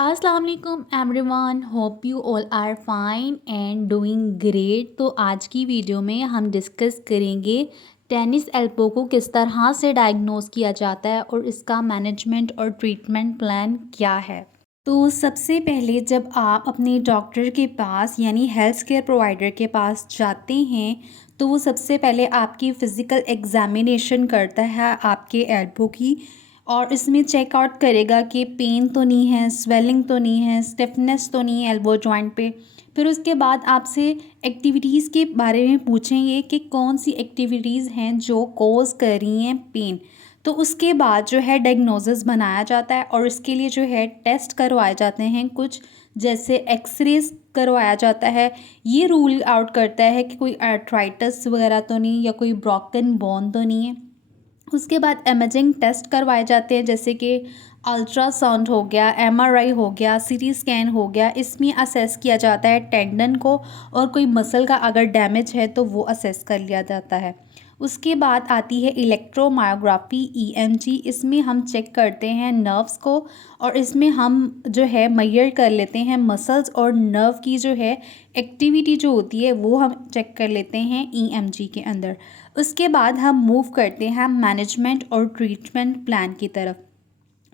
अस्सलाम वालेकुम everyone, hope you all are fine and doing great. तो आज की वीडियो में हम डिस्कस करेंगे टेनिस एल्बो को किस तरह से डायग्नोस किया जाता है और इसका मैनेजमेंट और ट्रीटमेंट प्लान क्या है। तो सबसे पहले जब आप अपने डॉक्टर के पास यानी हेल्थ केयर प्रोवाइडर के पास जाते हैं तो वो सबसे पहले आपकी फ़िज़िकल एग्ज़ामिनेशन करता है आपके एल्बो की, और इसमें चेक आउट करेगा कि पेन तो नहीं है, स्वेलिंग तो नहीं है, स्टिफनेस तो नहीं है एल्बो जॉइंट पे। फिर उसके बाद आपसे एक्टिविटीज़ के बारे में पूछेंगे कि कौन सी एक्टिविटीज़ हैं जो कोज़ कर रही हैं पेन। तो उसके बाद जो है डायग्नोसिस बनाया जाता है और इसके लिए जो है टेस्ट करवाए जाते हैं कुछ, जैसे एक्सरेज करवाया जाता है। ये रूल आउट करता है कि कोई आर्थराइटिस वगैरह तो नहीं या कोई ब्रोकन बोन तो नहीं है। उसके बाद इमेजिंग टेस्ट करवाए जाते हैं, जैसे कि अल्ट्रासाउंड हो गया, एमआरआई हो गया, सीटी स्कैन हो गया। इसमें असेस किया जाता है टेंडन को, और कोई मसल का अगर डैमेज है तो वो असेस कर लिया जाता है। उसके बाद आती है इलेक्ट्रोमायोग्राफी ईएमजी। इसमें हम चेक करते हैं नर्व्स को, और इसमें हम जो है मेजर कर लेते हैं मसल्स और नर्व की जो है एक्टिविटी जो होती है वो हम चेक कर लेते हैं ईएमजी के अंदर। उसके बाद हम मूव करते हैं मैनेजमेंट और ट्रीटमेंट प्लान की तरफ।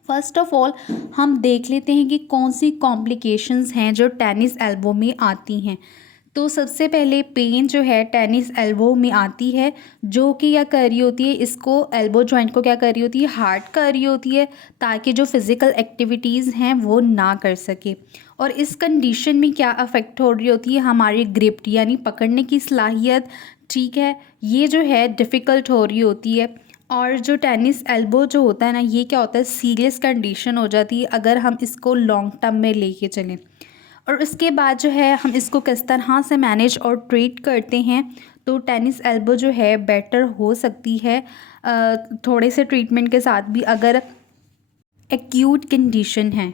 फ़र्स्ट ऑफ़ ऑल हम देख लेते हैं कि कौन सी कॉम्प्लिकेशंस हैं जो टेनिस एल्बो में आती हैं। तो सबसे पहले पेन जो है टेनिस एल्बो में आती है, जो कि क्या कर रही होती है, इसको एल्बो जॉइंट को क्या कर रही होती है, हार्ड कर रही होती है, ताकि जो फिज़िकल एक्टिविटीज़ हैं वो ना कर सके। और इस कंडीशन में क्या अफेक्ट हो रही होती है, हमारी ग्रिप यानी पकड़ने की सलाहियत, ठीक है, ये जो है डिफ़िकल्ट हो रही होती है। और जो टेनिस एल्बो जो होता है ना, ये क्या होता है, सीरियस कंडीशन हो जाती है अगर हम इसको लॉन्ग टर्म में लेके चलें। और उसके बाद जो है हम इसको किस तरह से मैनेज और ट्रीट करते हैं। तो टेनिस एल्बो जो है बेटर हो सकती है थोड़े से ट्रीटमेंट के साथ भी, अगर एक्यूट कंडीशन है।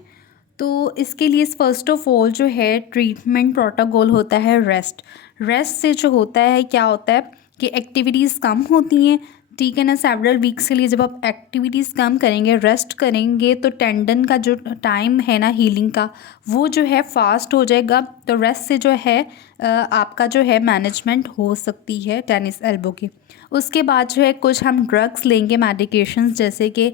तो इसके लिए फ़र्स्ट ऑफ ऑल जो है ट्रीटमेंट प्रोटोकॉल होता है रेस्ट। रेस्ट से जो होता है क्या होता है कि एक्टिविटीज़ कम होती हैं, ठीक है ना। सेवरल वीक्स के लिए जब आप एक्टिविटीज़ कम करेंगे, रेस्ट करेंगे, तो टेंडन का जो टाइम है ना हीलिंग का, वो जो है फास्ट हो जाएगा। तो रेस्ट से जो है आपका जो है मैनेजमेंट हो सकती है टेनिस एल्बो की। उसके बाद जो है कुछ हम ड्रग्स लेंगे, मेडिकेशंस, जैसे कि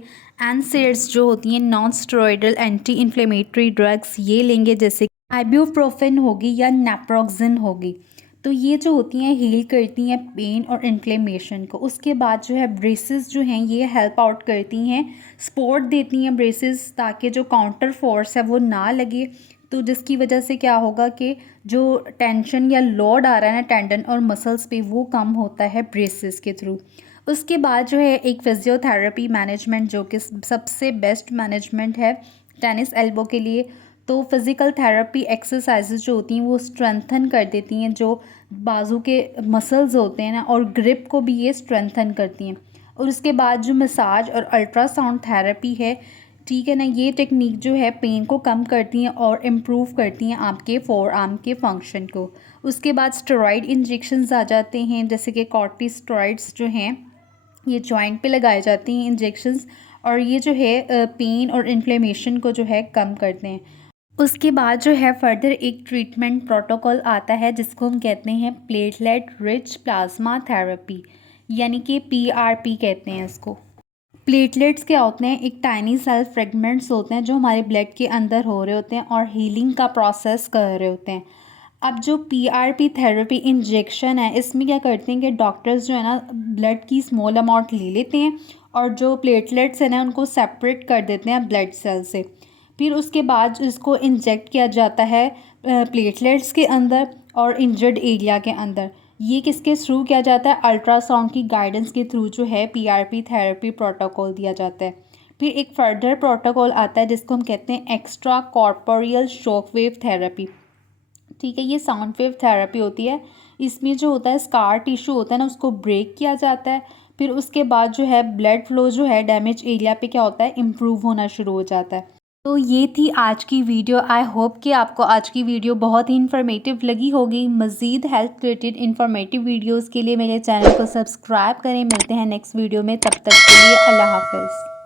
एनसेड्स जो होती हैं non steroidal anti inflammatory drugs, ये लेंगे, जैसे आइब्यूप्रोफेन होगी या नेप्रोक्सिन होगी। तो ये जो होती हैं हील करती हैं पेन और इन्फ्लेमेशन को। उसके बाद जो है ब्रेसेस जो हैं ये हेल्प आउट करती हैं, सपोर्ट देती हैं ब्रेसेस, ताकि जो काउंटर फोर्स है वो ना लगे। तो जिसकी वजह से क्या होगा कि जो टेंशन या लोड आ रहा है ना टेंडन और मसल्स पे, वो कम होता है ब्रेसेस के थ्रू। उसके बाद जो है एक फिजियोथेरेपी मैनेजमेंट, जो कि सबसे बेस्ट मैनेजमेंट है टेनिस एल्बो के लिए। तो फिज़िकल थेरेपी एक्सरसाइजेज जो होती हैं वो स्ट्रेंथन कर देती हैं जो बाजू के मसल्स होते हैं ना, और ग्रिप को भी ये स्ट्रेंथन करती हैं। और उसके बाद जो मसाज और अल्ट्रासाउंड थेरेपी है, ठीक है ना, ये टेक्निक जो है पेन को कम करती हैं और इम्प्रूव करती हैं आपके फोर आर्म के फंक्शन को। उसके बाद स्टेरॉइड इंजेक्शंस आ जाते हैं, जैसे कि कॉर्टिस्टेरॉइड्स जो हैं ये जॉइंट पे लगाए जाते हैं इंजेक्शंस, और ये जो है पेन और इन्फ्लेमेशन को जो है कम करते हैं। उसके बाद जो है फर्दर एक ट्रीटमेंट प्रोटोकॉल आता है जिसको हम कहते हैं प्लेटलेट रिच प्लाज्मा थेरेपी, यानी कि पीआरपी कहते हैं इसको। प्लेटलेट्स क्या होते हैं, एक टाइनी सेल फ्रेगमेंट्स होते हैं जो हमारे ब्लड के अंदर हो रहे होते हैं और हीलिंग का प्रोसेस कर रहे होते हैं। अब जो पीआरपी थेरेपी इंजेक्शन है, इसमें क्या करते हैं कि डॉक्टर्स जो है ना ब्लड की स्मॉल अमाउंट ले लेते हैं और जो प्लेटलेट्स हैं ना उनको सेपरेट कर देते हैं ब्लड सेल से। फिर उसके बाद इसको इंजेक्ट किया जाता है प्लेटलेट्स के अंदर और इंजर्ड एरिया के अंदर। ये किसके थ्रू किया जाता है, अल्ट्रासाउंड की गाइडेंस के थ्रू जो है पीआरपी थेरेपी प्रोटोकॉल दिया जाता है। फिर एक फर्दर प्रोटोकॉल आता है जिसको हम कहते हैं extra corporeal shock wave therapy, ठीक है। ये साउंड वेव थेरेपी होती है। इसमें जो होता है स्कार टिश्यू होता है ना, उसको ब्रेक किया जाता है। फिर उसके बाद जो है ब्लड फ्लो जो है डैमेज एरिया पे क्या होता है, इम्प्रूव होना शुरू हो जाता है। तो ये थी आज की वीडियो। आई होप कि आपको आज की वीडियो बहुत ही इन्फॉर्मेटिव लगी होगी। मज़ीद हेल्थ रिलेटेड इन्फॉर्मेटिव वीडियोज़ के लिए मेरे चैनल को सब्सक्राइब करें। मिलते हैं नेक्स्ट वीडियो में, तब तक के लिए अल्लाह हाफ़िज़।